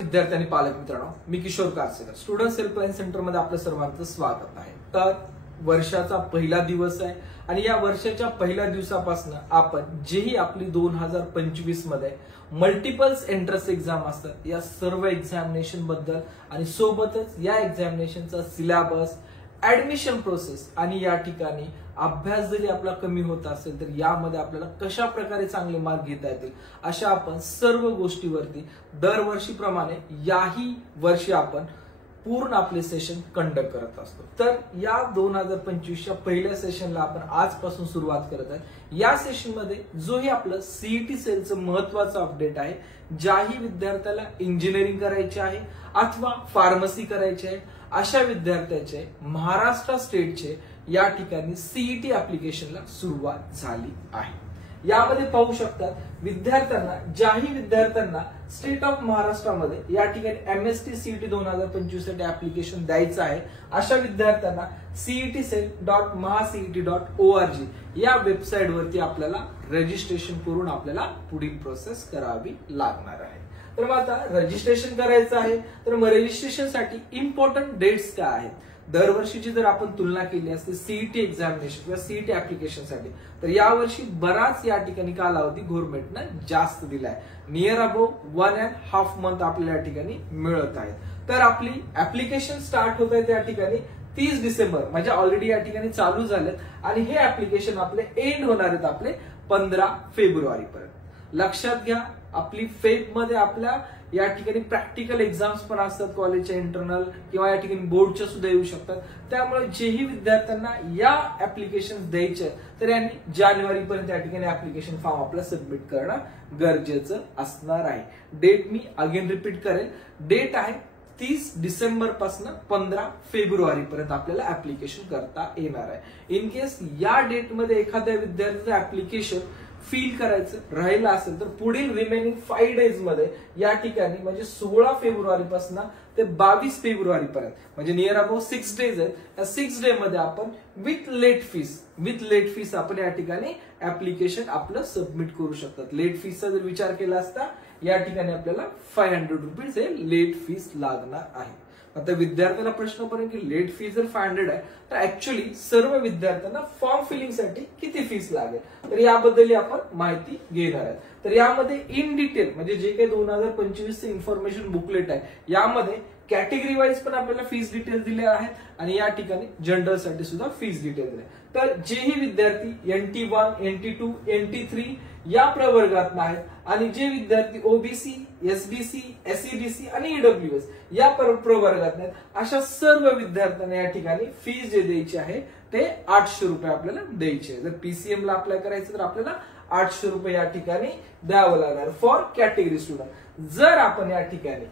विद्यार्थी आणि पालक मित्रांनो, मी किशोर कारसेकर, स्टुडंट हेल्पलाईन सेंटर मध्ये आपलं सर्वांचं स्वागत आहे। तर वर्षाचा पहिला दिवस आहे आणि या वर्षाच्या पहिल्या दिवसापासून आपण जेही आपली 2025 मध्ये मल्टिपल्स एंट्रन्स एक्झाम असतात या सर्व एक्झामिनेशन बद्दल आणि सोबतच या एक्झामिनेशनचा सिलेबस, ऍडमिशन प्रोसेस आणि या ठिकाणी अभ्यास जरी आपला कमी होत असेल तर यामध्ये आपल्याला कशा प्रकारे चांगले मार्क घेता येतील अशा आपण सर्व गोष्टीवरती दरवर्षीप्रमाणे याही वर्षी आपण पूर्ण आपले सेशन कंडक्ट करत असतो। तर या 2025च्या पहिल्या सेशनला आपण आजपासून सुरुवात करत आहे। या सेशन मध्ये जोही आपलं सीईटी सेलचं महत्त्वाचं अपडेट आहे, ज्याही विद्यार्थ्याला इंजिनिअरिंग करायचे आहे अथवा फार्मसी करायचे आहे अशा विद्यार्थ्याचे महाराष्ट्र स्टेटचे या ठिकाणी सीईटी ऍप्लिकेशनला सुरुवात झाली आहे। यामध्ये पाहू शकतात ज्याही विद्यार्थ्यांना स्टेट ऑफ महाराष्ट्रामध्ये या ठिकाणी एमएसटी सीईटी 2025 साठी ऍप्लिकेशन द्यायचं आहे अशा विद्यार्थ्यांना cetcell.mahaceet.org या वेबसाईट वरती आपल्याला रजिस्ट्रेशन करून आपल्याला पुढील प्रोसेस करावी लागणार आहे। तर मग आता रजिस्ट्रेशन करायचं आहे तर मग रजिस्ट्रेशनसाठी इम्पॉर्टंट डेट्स काय आहेत? दरवर्षीची जर आपण तुलना केली असते सीईटी एक्झामिनेशन किंवा सीईटी ऍप्लिकेशनसाठी तर यावर्षी बराच या ठिकाणी कालावधी गव्हर्नमेंटने जास्त दिलाय। नियर अबाउट 1.5 मंथ आपल्याला या ठिकाणी मिळत आहे। तर आपली ऍप्लिकेशन स्टार्ट होत आहे त्या ठिकाणी 30 डिसेंबर म्हणजे ऑलरेडी या ठिकाणी चालू झालेत आणि हे ऍप्लिकेशन आपले एंड होणार आहेत आपले 15 फेब्रुवारी पर्यंत। लक्षात घ्या, आपली फेब मध्ये आपल्या या ठिकाणी प्रॅक्टिकल एक्झाम्स पण असतात, कॉलेजच्या इंटरनल किंवा या ठिकाणी बोर्डच्या सुद्धा येऊ शकतात। त्यामुळे जेही विद्यार्थ्यांना या ऍप्लिकेशन द्यायचे तर यांनी जानेवारी पर्यंत या ठिकाणी ऍप्लिकेशन फॉर्म आपला सबमिट करणं गरजेचं असणार आहे। डेट मी अगेन रिपीट करेल, डेट आहे 30 डिसेंबर पासून 15 फेब्रुवारी पर्यंत आपल्याला ऍप्लिकेशन करता येणार आहे। इन केस या डेट मध्ये एखाद्या विद्यार्थ्याचं ऍप्लिकेशन फील करायचं राहिलं असेल तर पुढील रिमेनिंग 5 डेज मध्ये या ठिकाणी म्हणजे 16 फेब्रुवारी पासून ते 22 फेब्रुवारी पर्यंत म्हणजे नियर अबाउट 6 डेज आहेत। या 6 डे मध्ये आपण विथ लेट फीस आपण या ठिकाणी ऍप्लिकेशन आपलं सबमिट करू शकतात। लेट फीसचा जर विचार केला असता या ठिकाणी आपल्याला 500 रुपीज हे लेट फीस लागणार आहे। आता विद्यार्थ्याला प्रश्न पडेल की लेट फीस जर 500 आहे तर ऍक्च्युअली सर्व विद्यार्थ्यांना फॉर्म फिलिंग साठी किती फीस लागेल तर याबद्दल आपण माहिती घेणार आहे। तर यामध्ये इन डिटेल म्हणजे जे काही 2025 चे इन्फॉर्मेशन बुकलेट आहे यामध्ये कॅटेगरी वाईज पण आपल्याला फीस डिटेल दिले आहेत आणि या ठिकाणी जनरल साठी सुद्धा फीस डिटेल दिले। तर जेही विद्यार्थी NT1, NT2, NT3 या प्रवर्गात आहेत आणि जे विद्यार्थी ओबीसी, एसबीसी, एसईबीसी आणि ईडब्ल्यूएस या प्रवर्गात आहेत अशा सर्व विद्यार्थ्यांना या ठिकाणी फीस जे द्यायची आहे ते 800 रुपये आपल्याला द्यायचे। जर पीसीएम ला अप्लाय करायचं तर आपल्याला 800 रुपये या ठिकाणी द्यावं लागणार फॉर कॅटेगरी स्टुडंट। जर आपण या ठिकाणी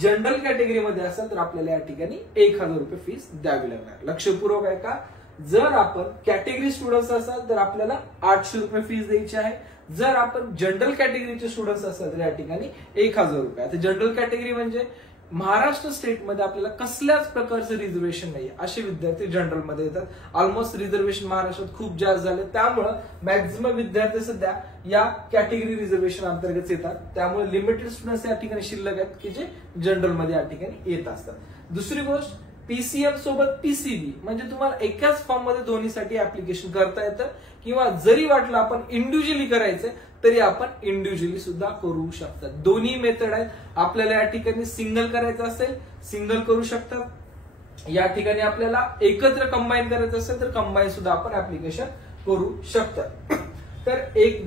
जनरल कॅटेगरी मध्ये असाल तर आपल्याला या ठिकाणी 1000 रुपये फीस द्यावी लागणार। लक्षपूर्वक आहे का? जर आपण कॅटेगरी स्टुडंट्स असाल तर आपल्याला 800 रुपये फीस द्यायची आहे। जर आपण जनरल कॅटेगरीचे स्टुडंट्स असाल तर या ठिकाणी 1000 रुपये। आता जनरल कॅटेगरी म्हणजे महाराष्ट्र स्टेटमध्ये आपल्याला कसल्याच प्रकारचं रिझर्वेशन नाही असे विद्यार्थी जनरल मध्ये येतात। ऑलमोस्ट रिझर्वेशन महाराष्ट्रात खूप जास्त झाले त्यामुळे मॅक्झिमम विद्यार्थी सध्या या कॅटेगरी रिझर्वेशन अंतर्गत येतात। त्यामुळे लिमिटेड स्टुडंट्स या ठिकाणी शिल्लक आहेत की जे जनरल मध्ये या ठिकाणी येत असतात। दुसरी गोष्ट, पीसीएम सोबत पीसीबी म्हणजे तुम्हाला एकाच फॉर्म मध्ये दोन्हीसाठी ऍप्लिकेशन करता येतं किंवा जरी वाटलं आपण इंडिव्हिज्युअली करायचंय तरी आपण इंडिव्हिज्युअली सुद्धा करू शकतात। दोन्ही मेथड आहेत। आपल्याला या ठिकाणी सिंगल करायचं असेल सिंगल करू शकतात, या ठिकाणी आपल्याला एकत्र कंबाईन करायचं असेल तर कंबाईन सुद्धा आपण ऍप्लिकेशन करू शकतात। तर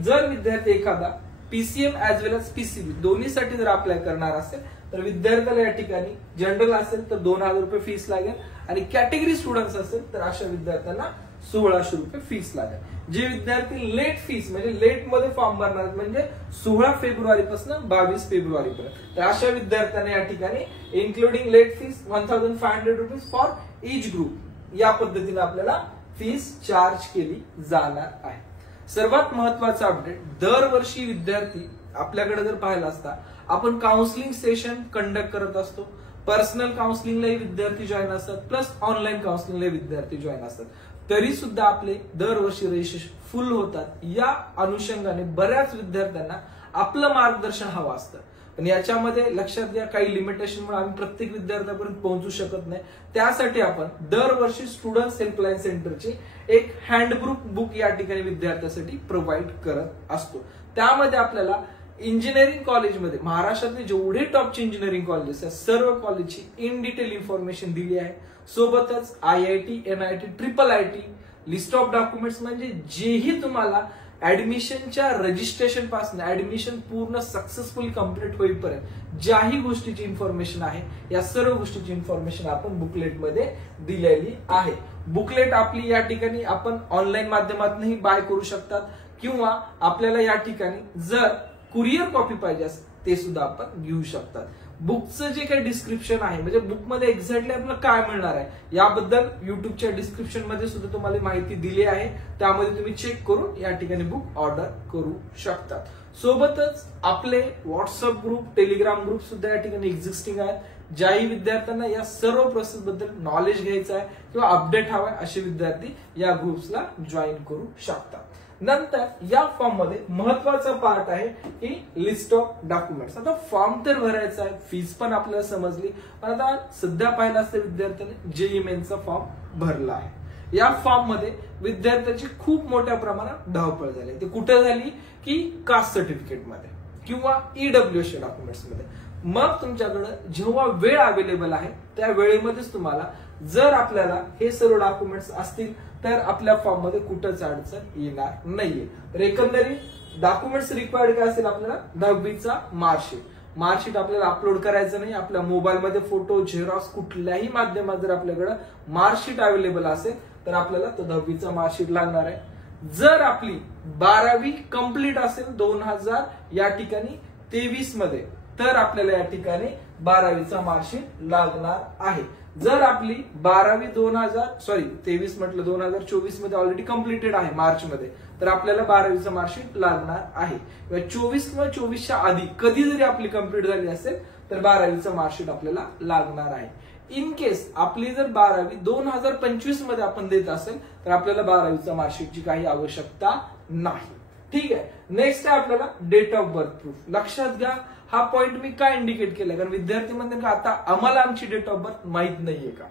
जर विद्यार्थी एखादा पीसीएम ऍज वेल एज पीसीबी दोन्हीसाठी जर अप्लाय करणार असेल तर विद्यार्थ्याला या ठिकाणी जनरल असेल तर 2000 रुपये फीस लागेल आणि कॅटेगरी स्टुडंट्स असेल तर अशा विद्यार्थ्यांना 1600 रुपये फीस लागेल। जे विद्यार्थी लेट फीस म्हणजे लेट मध्ये फॉर्म भरणार म्हणजे 16 फेब्रुवारी पासून 22 फेब्रुवारी पर्यंत तर अशा विद्यार्थ्यांना या ठिकाणी including late fees 1500 rupees for each group या पद्धतीने आपल्याला फीस चार्ज केली जाणार आहे। सर्वात महत्वाचा अपडेट, दरवर्षी विद्यार्थी आपल्याकडे जर पाहिला असता आपण काउन्सिलिंग सेशन कंडक्ट करत असतो। पर्सनल काउन्सिलिंगलाही विद्यार्थी जॉईन असतात प्लस ऑनलाईन काउन्सिलिंगला विद्यार्थी जॉईन असतात। तरी सुद्धा आपले दरवर्षी रजिस्ट्रेशन फुल होतात। या अनुषंगाने बऱ्याच विद्यार्थ्यांना आपलं मार्गदर्शन हवं असतं पण याच्यामध्ये लक्षात घ्या काही लिमिटेशनमुळे आम्ही प्रत्येक विद्यार्थ्यापर्यंत पोहोचू शकत नाही. त्यासाठी आपण दरवर्षी स्टुडंट्स हेल्पलाईन सेंटरची एक हँडबुक बुक या ठिकाणी विद्यार्थ्यासाठी प्रोव्हाइड करत असतो. त्यामध्ये आपल्याला इंजिनिअरिंग कॉलेजमध्ये महाराष्ट्रातले जेवढे टॉपचे इंजिनिअरिंग कॉलेजेस आहेत सर्व कॉलेजची इन डिटेल इन्फॉर्मेशन दिली आहे. सोबतच IIT, NIT, IIIT list of documents म्हणजे जेही तुम्हाला ऍडमिशनच्या रजिस्ट्रेशन पासून ऍडमिशन पूर्ण सक्सेसफुली कंप्लीट होईपर्यंत ज्याही गोष्टीची इन्फॉर्मेशन आहे या सर्व गोष्टीची इन्फॉर्मेशन आपण बुकलेटमध्ये दिलेली आहे. बुकलेट आपली या ठिकाणी आपण ऑनलाईन माध्यमातूनही बाय करू शकतात किंवा आपल्याला या ठिकाणी जर कुरिअर कॉपी पाहिजे असेल ते सुद्धा आपण घेऊ शकतात. बुकचं जे काही डिस्क्रिप्शन आहे म्हणजे बुकमध्ये एक्झॅक्टली आपल्याला काय मिळणार आहे याबद्दल युट्यूबच्या डिस्क्रिप्शन मध्ये सुद्धा तुम्हाला माहिती दिली आहे. त्यामध्ये तुम्ही चेक करून या ठिकाणी बुक ऑर्डर करू शकतात. सोबतच आपले व्हॉट्सअप ग्रुप, टेलिग्राम ग्रुप सुद्धा या ठिकाणी एक्झिस्टिंग आहेत. ज्याही विद्यार्थ्यांना या सर्व प्रोसेस बद्दल नॉलेज घ्यायचं आहे किंवा अपडेट हवाय असे विद्यार्थी या ग्रुप्सला जॉईन करू शकतात. नंतर या फॉर्म मध्ये महत्वाचा पार्ट आहे की लिस्ट ऑफ डॉक्युमेंट्स. आता फॉर्म तर भरायचा आहे, फीस पण आपल्याला समजली, पण आता सध्या पाहिलं असतं विद्यार्थ्यांनी JEE मेन्सचा फॉर्म भरला आहे. या फॉर्म मध्ये विद्यार्थ्यांची खूप मोठ्या प्रमाणात धावपळ झाली. ते कुठे झाली की कास्ट सर्टिफिकेट मध्ये किंवा EWS डॉक्युमेंट्स मध्ये. मग तुमच्याकडे जेव्हा वेळ अवेलेबल आहे त्या वेळेमध्येच तुम्हाला जर आपल्याला हे सर्व डॉक्युमेंट्स असतील तर आपल्या फॉर्म मध्ये कुठंच अडचण येणार नाहीये. तर एकंदरीत डॉक्युमेंट्स रिक्वायर्ड काय असेल आपल्याला 10वीचा मार्कशीट आपल्याला अपलोड करायचं नाही. आपल्या मोबाईलमध्ये फोटो, झेरॉक्स कुठल्याही माध्यमात जर आपल्याकडे मार्कशीट अवेलेबल असेल तर आपल्याला तो 10वीचा मार्कशीट लागणार आहे. जर आपली 12वी कंप्लीट असेल 2000 या ठिकाणी 23 मध्ये तर आपल्याला या ठिकाणी 12वीचा मार्कशीट लागणार आहे. जर आपली 12वी 23 म्हटलं 2024 मध्ये ऑलरेडी कम्प्लिटेड आहे मार्च मध्ये तर आपल्याला 12वीचं मार्कशीट लागणार आहे. 24 किंवा 24च्या आधी कधी जरी आपली कंप्लीट झाली असेल तर 12वीचं मार्कशीट आपल्याला लागणार आहे. इन केस आपली जर 12वी 2025 मध्ये आपण देत असेल तर आपल्याला 12वीचं मार्कशीटची काही आवश्यकता नाही. ठीक आहे. नेक्स्ट आहे आपल्याला डेट ऑफ बर्थ प्रूफ. लक्षात घ्या हा पॉइंट मी काय इंडिकेट केलाय कारण विद्यार्थी म्हणतात का आता आम्हाला आमची डेट ऑफ बर्थ माहित नाहीये का.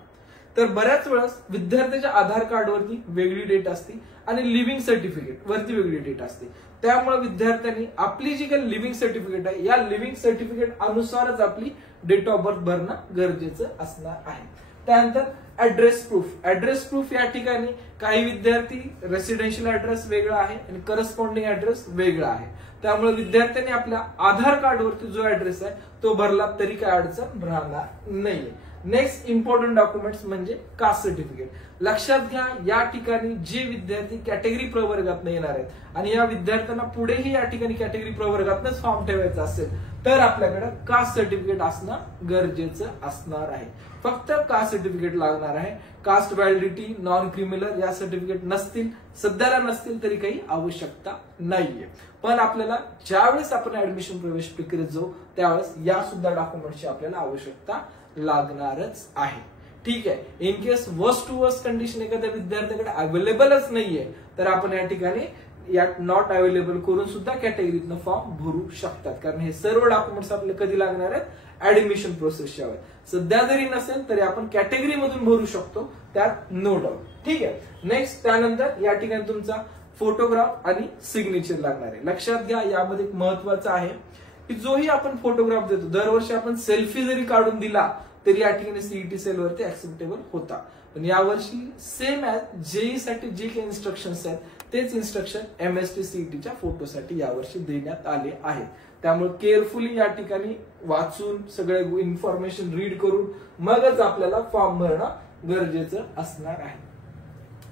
तर बऱ्याच वेळेस विद्यार्थ्याच्या आधार कार्ड वरती वेगळी डेट असते आणि लिव्हिंग सर्टिफिकेट वरती वेगळी डेट असते. त्यामुळे विद्यार्थ्यांनी आपली जी काही लिव्हिंग सर्टिफिकेट आहे या लिव्हिंग सर्टिफिकेट अनुसारच आपली डेट ऑफ बर्थ भरणं गरजेचं असणार आहे. त्यानंतर ऍड्रेस प्रूफ या ठिकाणी काही विद्यार्थी रेसिडेन्शियल ऍड्रेस वेगळा आहे आणि करस्पॉन्डिंग ऍड्रेस वेगळा आहे. त्यामुळे विद्यार्थ्यांनी आपल्या आधार कार्ड वरती जो ऍड्रेस आहे तो भरला तरी काय अडचण राहणार नाहीये. नेक्स्ट इम्पॉर्टंट डॉक्युमेंट्स म्हणजे कास्ट सर्टिफिकेट. लक्षात घ्या या ठिकाणी जे विद्यार्थी कॅटेगरी प्रवर्गात येणार आहेत आणि या विद्यार्थ्यांना पुढेही या ठिकाणी कॅटेगरी प्रवर्गातच फॉर्म ठेवायचा असेल तर आपल्याकडे कास्ट सर्टिफिकेट असणं गरजेचं असणार आहे. फक्त कास्ट सर्टिफिकेट लागणार आहे. कास्ट व्हॅलिडिटी, नॉन क्रिमिनल या सर्टिफिकेट नसतील, सध्याला नसतील तरी काही आवश्यकता नाहीये. पण आपल्याला ज्यावेळेस आपण ऍडमिशन प्रवेश प्रक्रियेत जाऊ त्यावेळेस या सुद्धा डॉक्युमेंटची आपल्याला आवश्यकता लागणारच आहे. ठीक आहे. In case worst to worst condition एखाद्या विद्यार्थ्याकडे अवेलेबलच नाहीये तर आपण या ठिकाणी या नॉट अवेलेबल करून सुद्धा कॅटेगरीतनं फॉर्म भरू शकतात. कारण हे सर्व डॉक्युमेंट्स आपल्याला कधी लागणार आहेत ऍडमिशन प्रोसेसच्या वेळेस. सध्या जरी नसेल तरी आपण कॅटेगरी मधून भरू शकतो, त्यात नो डाऊट. ठीक आहे. नेक्स्ट त्यानंतर या ठिकाणी तुमचा फोटोग्राफ आणि सिग्नेचर लागणार आहे. लक्षात घ्या यामध्ये एक महत्वाचं आहे की जोही आपण फोटोग्राफ देतो दरवर्षी आपण सेल्फी जरी काढून दिला तरी या ठिकाणी CET सेल वरती ऍक्सेप्टेबल होता. पण यावर्षी सेम ऍज JEE साठी जे काही इन्स्ट्रक्शन्स आहेत तेच इन्स्ट्रक्शन MST CETच्या फोटोसाठी यावर्षी देण्यात आले आहेत. त्यामुळे केअरफुली या ठिकाणी वाचून सगळे इन्फॉर्मेशन रीड करून मगच आपल्याला फॉर्म भरणं गरजेचं असणार आहे.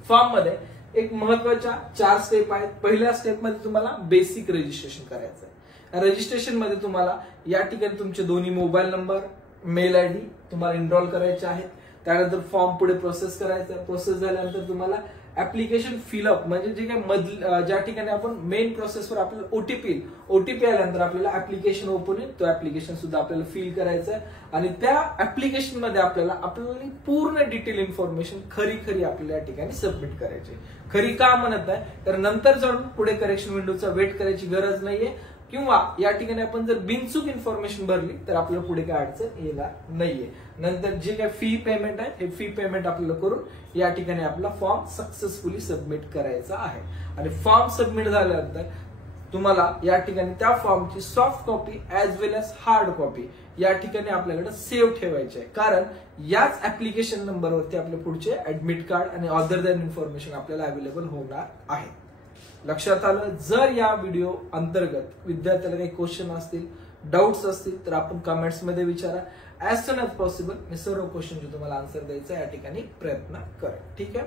फॉर्म मध्ये एक महत्वाच्या 4 स्टेप आहेत. पहिल्या स्टेप मध्ये तुम्हाला बेसिक रजिस्ट्रेशन करायचं आहे. रजिस्ट्रेशन मध्ये तुम्हाला या ठिकाणी तुमचे दोन्ही मोबाईल नंबर, मेल ID तुम्हाला एनरोल करायचे आहेत. त्यानंतर फॉर्म पुढे प्रोसेस करायचा. प्रोसेस झाल्यानंतर तुम्हाला ऍप्लिकेशन फिलअप म्हणजे जे काही ज्या ठिकाणी आपण मेन प्रोसेसवर आपल्याला ओटीपी आल्यानंतर आपल्याला ऍप्लिकेशन ओपन होईल. तो ऍप्लिकेशन सुद्धा आपल्याला फिल करायचं आहे आणि त्या ऍप्लिकेशन मध्ये आपल्याला पूर्ण डिटेल इन्फॉर्मेशन खरी आपल्याला या ठिकाणी सबमिट करायची. खरी का म्हणत आहे तर नंतर जाऊन पुढे करेक्शन विंडोचा वेट करायची गरज नाहीये. किंवा या ठिकाणी आपण जर बिनचूक इन्फॉर्मेशन भरली तर आपल्याला पुढे काय अडचण येणार नाहीये. नंतर जे काय फी पेमेंट आहे हे फी पेमेंट आपल्याला करून या ठिकाणी आपला फॉर्म सक्सेसफुली सबमिट करायचा आहे. आणि फॉर्म सबमिट झाल्यानंतर तुम्हाला या ठिकाणी त्या फॉर्मची सॉफ्ट कॉपी ऍज वेल एज हार्ड कॉपी या ठिकाणी आपल्याकडे सेव्ह ठेवायची आहे. कारण याच ऍप्लिकेशन नंबरवरती आपले पुढचे ऍडमिट कार्ड आणि अदर दॅन इन्फॉर्मेशन आपल्याला अवेलेबल होणार आहे. लक्षात आलं. जर या व्हिडिओ अंतर्गत विद्यार्थ्याला काही क्वेश्चन असतील, डाऊट्स असतील तर आपण कमेंट्स मध्ये विचारा. ऍज सून ऍज पॉसिबल मी सर्व क्वेश्चनचे तुम्हाला आन्सर द्यायचा या ठिकाणी प्रयत्न करेन. ठीक आहे.